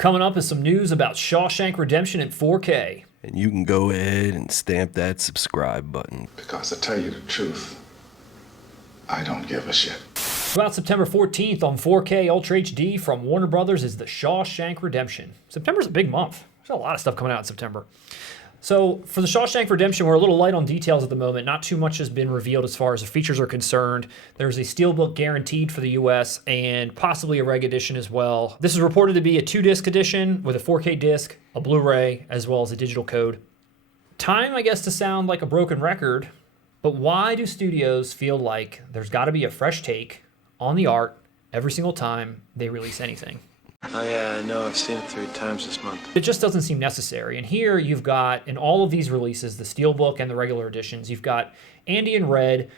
Coming up is some news about Shawshank Redemption in 4K. And you can go ahead and stamp that subscribe button. Because to tell you the truth, I don't give a shit. About September 14th on 4K Ultra HD from Warner Brothers is the Shawshank Redemption. September's a big month. There's a lot of stuff coming out in September. So for the Shawshank Redemption, we're a little light on details at the moment. Not too much has been revealed as far as the features are concerned. There's a steelbook guaranteed for the US and possibly a reg edition as well. This is reported to be a 2-disc edition with a 4K disc, a Blu-ray, as well as a digital code. Time, I guess, to sound like a broken record, but why do studios feel like there's got to be a fresh take on the art every single time they release anything? Oh yeah, I know. I've seen it 3 times this month. It just doesn't seem necessary. And here you've got, in all of these releases, the Steelbook and the regular editions, you've got Andy and Red,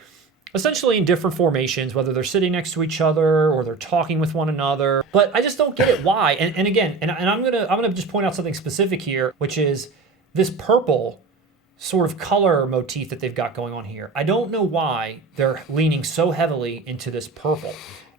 essentially in different formations, whether they're sitting next to each other or they're talking with one another. But I just don't get it why. And again, I'm gonna just point out something specific here, which is this purple sort of color motif that they've got going on here. I don't know why they're leaning so heavily into this purple.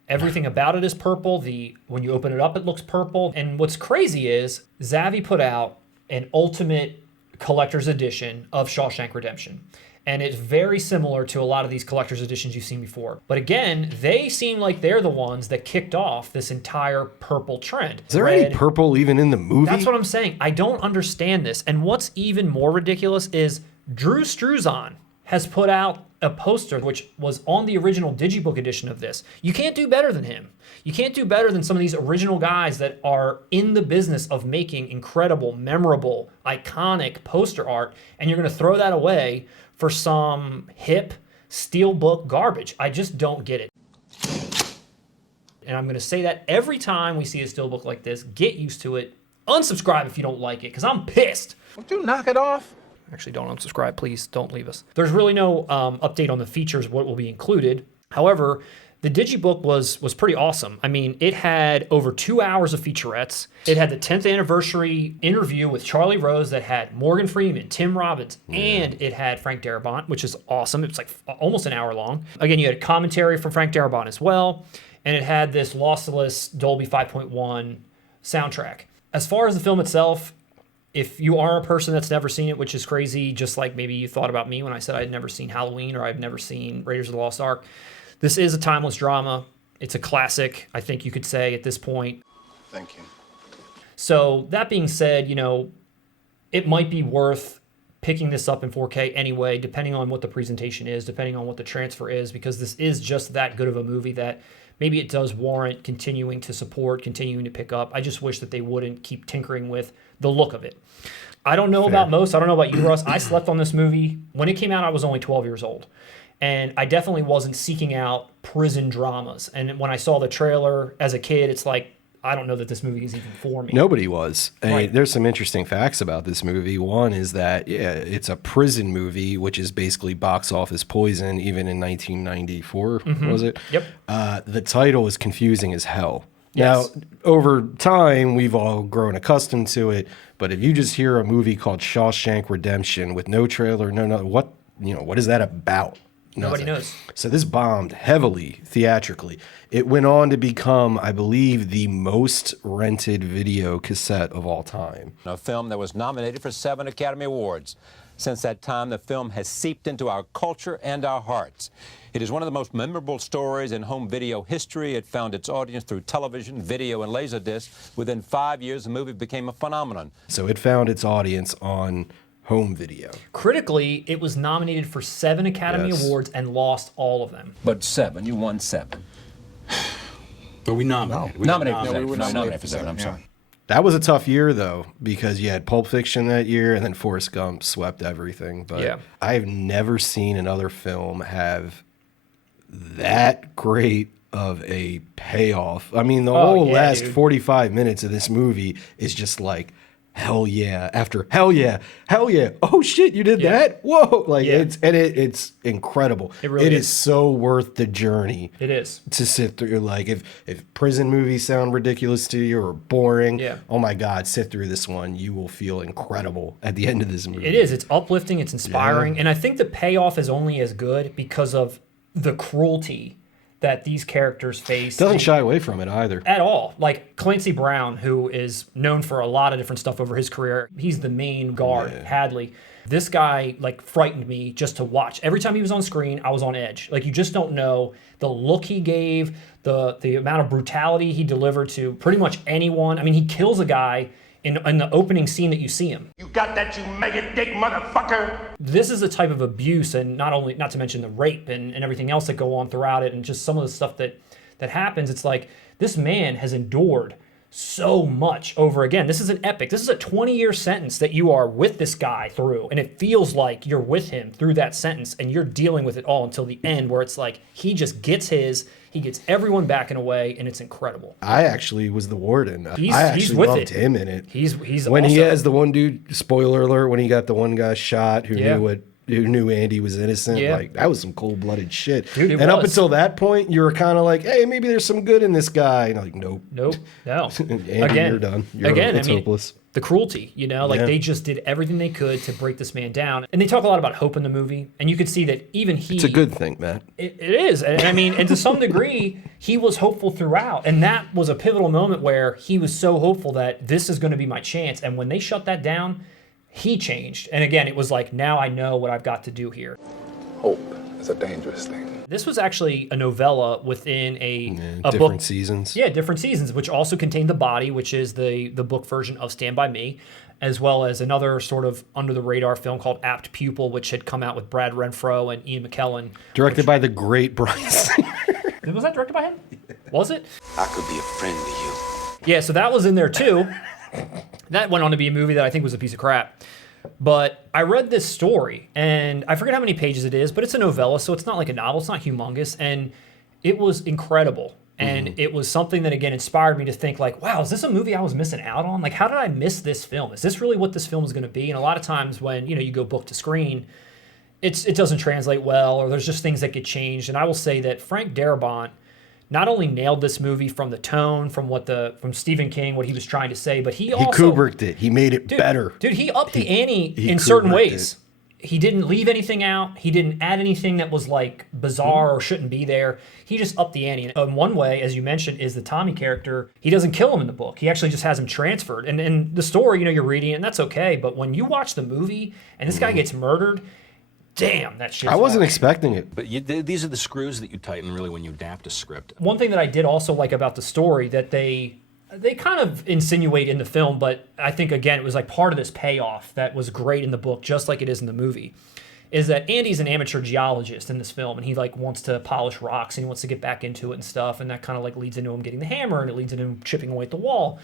Everything about it is purple. When you open it up, it looks purple. And what's crazy is Zavvi put out an ultimate collector's edition of Shawshank Redemption. And it's very similar to a lot of these collector's editions you've seen before. But again, they seem like they're the ones that kicked off this entire purple trend. Is there any purple even in the movie? That's what I'm saying. I don't understand this. And what's even more ridiculous is Drew Struzan has put out a poster which was on the original Digibook edition of this. You can't do better than him. You can't do better than some of these original guys that are in the business of making incredible, memorable, iconic poster art, and you're going to throw that away for some hip steelbook garbage. I just don't get it. And I'm going to say that every time we see a steelbook like this. Get used to it. Unsubscribe if you don't like it, because I'm pissed. Won't you knock it off? Actually, don't unsubscribe, please. Don't leave us. There's really no update on the features, what will be included. However, the Digibook was pretty awesome. I mean, it had over 2 hours of featurettes. It had the 10th anniversary interview with Charlie Rose that had Morgan Freeman, Tim Robbins, and it had Frank Darabont, which is awesome. It was like almost an hour long. Again, you had commentary from Frank Darabont as well, and it had this lossless Dolby 5.1 soundtrack. As far as the film itself, if you are a person that's never seen it, which is crazy, just like maybe you thought about me when I said I'd never seen Halloween or I'd never seen Raiders of the Lost Ark, this is a timeless drama. It's a classic, I think you could say at this point. Thank you. So that being said, you know, it might be worth picking this up in 4K anyway, depending on what the presentation is, depending on what the transfer is, because this is just that good of a movie that maybe it does warrant continuing to support, continuing to pick up. I just wish that they wouldn't keep tinkering with the look of it. I don't know about most. I don't know about you, Russ. I slept on this movie. When it came out, I was only 12 years old. And I definitely wasn't seeking out prison dramas. And when I saw the trailer as a kid, it's like, I don't know that this movie is even for me. Nobody was. Right. There's some interesting facts about this movie. One is that, yeah, it's a prison movie, which is basically box office poison, even in 1994, was it? Yep. The title is confusing as hell. Yes. Now, over time, we've all grown accustomed to it. But if you just hear a movie called Shawshank Redemption with no trailer, what is that about? Nobody Nothing. knows. So this bombed heavily theatrically. It went on to become, I believe, the most rented video cassette of all time. A film that was nominated for 7 Academy Awards. Since that time, the film has seeped into our culture and our hearts. It is one of the most memorable stories in home video history. It found its audience through television, video, and Laserdisc. Within 5 years, the movie became a phenomenon. So it found its audience on home video. Critically, it was nominated for 7 Academy Awards and lost all of them. But 7, you won 7. But we nominated. We nominated for 7. we were Nominated for 7, I'm sorry. That was a tough year, though, because you had Pulp Fiction that year, and then Forrest Gump swept everything. But yeah. I've never seen another film have that great of a payoff. I mean, the whole last 45 minutes of this movie is just like, hell yeah, after hell yeah, oh shit, you did that? Whoa. Like it's incredible. It really is so worth the journey. It is. To sit through. Like if prison movies sound ridiculous to you or boring, oh my God, sit through this one. You will feel incredible at the end of this movie. It is. It's uplifting, it's inspiring, and I think the payoff is only as good because of the cruelty that these characters face. Doesn't shy away from it either. At all. Like Clancy Brown, who is known for a lot of different stuff over his career. He's the main guard, Hadley. This guy like frightened me just to watch. Every time he was on screen, I was on edge. Like, you just don't know the look he gave, the amount of brutality he delivered to pretty much anyone. I mean, he kills a guy in the opening scene that you see him. You got that, you maggot dick motherfucker? This is a type of abuse, and not to mention the rape and everything else that go on throughout it, and just some of the stuff that happens. It's like, this man has endured so much over again. This is an epic. This is a 20-year sentence that you are with this guy through, and it feels like you're with him through that sentence, and you're dealing with it all until the end, where it's like he just gets he gets everyone back in a way, and it's incredible. I actually was the warden. I He's actually with loved him in it. He's when awesome. he has the one dude. Spoiler alert: when he got the one guy shot who knew Andy was innocent. Yeah. Like, that was some cold-blooded shit. Dude, it and up was. until that point, you were kind of like, hey, maybe there's some good in this guy. And I'm like, nope. No. Andy, Again, you're done. It's hopeless. The cruelty, they just did everything they could to break this man down. And they talk a lot about hope in the movie, and you could see that even he... It's a good thing, Matt. It is. And I mean, and to some degree, he was hopeful throughout. And that was a pivotal moment where he was so hopeful that this is going to be my chance. And when they shut that down, he changed. And again, it was like, now I know what I've got to do here. Hope is a dangerous thing. This was actually a novella within a different book. seasons. Yeah, different seasons, which also contained The Body, which is the book version of Stand By Me, as well as another sort of under-the-radar film called Apt Pupil, which had come out with Brad Renfro and Ian McKellen. Directed by the great Brian Singer. Was that directed by him? Was it? I could be a friend to you. Yeah, so that was in there too. That went on to be a movie that I think was a piece of crap. But I read this story, and I forget how many pages it is, but it's a novella, so it's not like a novel. It's not humongous, and it was incredible. And it was something that, again, inspired me to think, like, wow, is this a movie I was missing out on? Like, how did I miss this film? Is this really what this film is going to be? And a lot of times when, you go book to screen, it doesn't translate well, or there's just things that get changed. And I will say that Frank Darabont not only nailed this movie from the tone, from Stephen King, what he was trying to say, but he also... He Kubricked it. He made it better. Dude, he upped the ante in certain ways. He didn't leave anything out. He didn't add anything that was like bizarre or shouldn't be there. He just upped the ante. And one way, as you mentioned, is the Tommy character. He doesn't kill him in the book. He actually just has him transferred. And in the story, you're reading it, and that's okay. But when you watch the movie and this guy gets murdered, damn, that shit. I wasn't expecting it. But these are the screws that you tighten, really, when you adapt a script. One thing that I did also like about the story that they kind of insinuate in the film, but I think, again, it was like part of this payoff that was great in the book, just like it is in the movie, is that Andy's an amateur geologist in this film, and he like wants to polish rocks, and he wants to get back into it and stuff, and that kind of like leads into him getting the hammer, and it leads into him chipping away at the wall.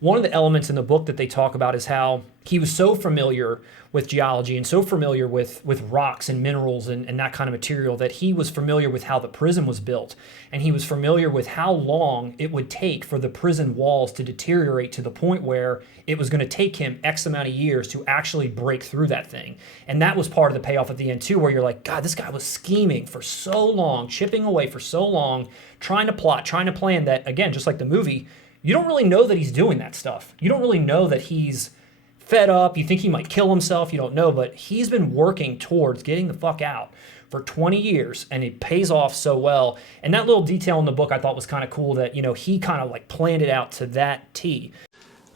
One of the elements in the book that they talk about is how he was so familiar with geology and so familiar with rocks and minerals and that kind of material that he was familiar with how the prison was built, and he was familiar with how long it would take for the prison walls to deteriorate to the point where it was going to take him X amount of years to actually break through that thing. And that was part of the payoff at the end too, where you're like, God, this guy was scheming for so long, chipping away for so long, trying to plot, trying to plan that, again, just like the movie, you don't really know that he's doing that stuff. You don't really know that he's fed up. You think he might kill himself. You don't know, but he's been working towards getting the fuck out for 20 years, and it pays off so well. And that little detail in the book I thought was kind of cool that, he kind of like planned it out to that T.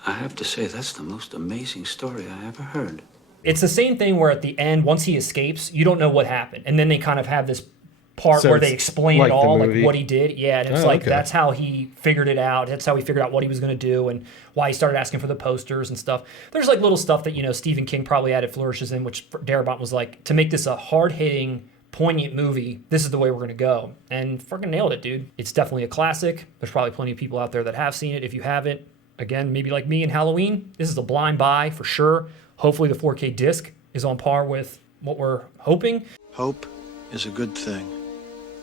I have to say, that's the most amazing story I ever heard. It's the same thing where at the end, once he escapes, you don't know what happened. And then they kind of have this part where they explain like it all, the like movie? what he did. Yeah, and it's that's how he figured it out. That's how he figured out what he was going to do and why he started asking for the posters and stuff. There's like little stuff that, Stephen King probably added flourishes in, which Darabont was like, to make this a hard-hitting, poignant movie, this is the way we're going to go. And fucking nailed it, dude. It's definitely a classic. There's probably plenty of people out there that have seen it. If you haven't, again, maybe like me in Halloween, this is a blind buy for sure. Hopefully the 4K disc is on par with what we're hoping. Hope is a good thing.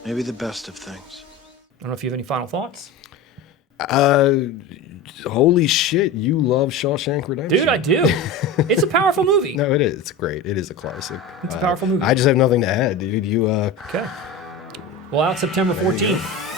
Maybe the best of things. I don't know if you have any final thoughts. Holy shit, you love Shawshank Redemption. Dude, I do. It's a powerful movie. No, it is. It's great. It is a classic. It's a powerful movie. I just have nothing to add, dude. Okay. Well, out September 14th.